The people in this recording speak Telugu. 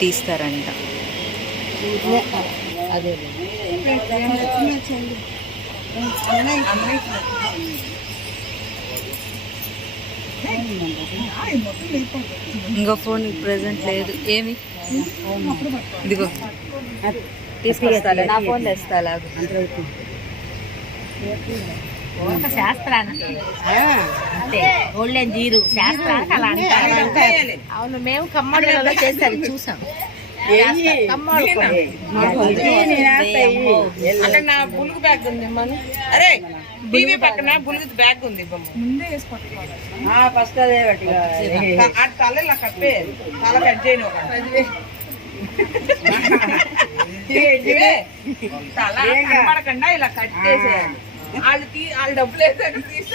తీస్తారంట. అదే ఇంకో ఫోన్ ప్రెసెంట్ లేదు. ఏమి ఇదిగో తీసుకొస్తా, నా ఫోన్ తెస్తా. శాస్త్రానికి అంతే, గోల్డెన్ జీరు శాస్త్రానికి అలా అంటారు. అవును, మేము కమ్మడిలో చేస్తారు చూసాం. నా బులుగు బ్యాగ్ ఉంది మనం. అరే టీవీ పక్కన బులుగు బ్యాగ్ ఉంది. ముందే ఫస్ట్ అదే తల ఇలా కప్పే, తల కట్ చేయను. తల కనపడకుండా ఇలా కట్ చేసేయాలి. వాళ్ళు డబ్బులు వేసాక తీసి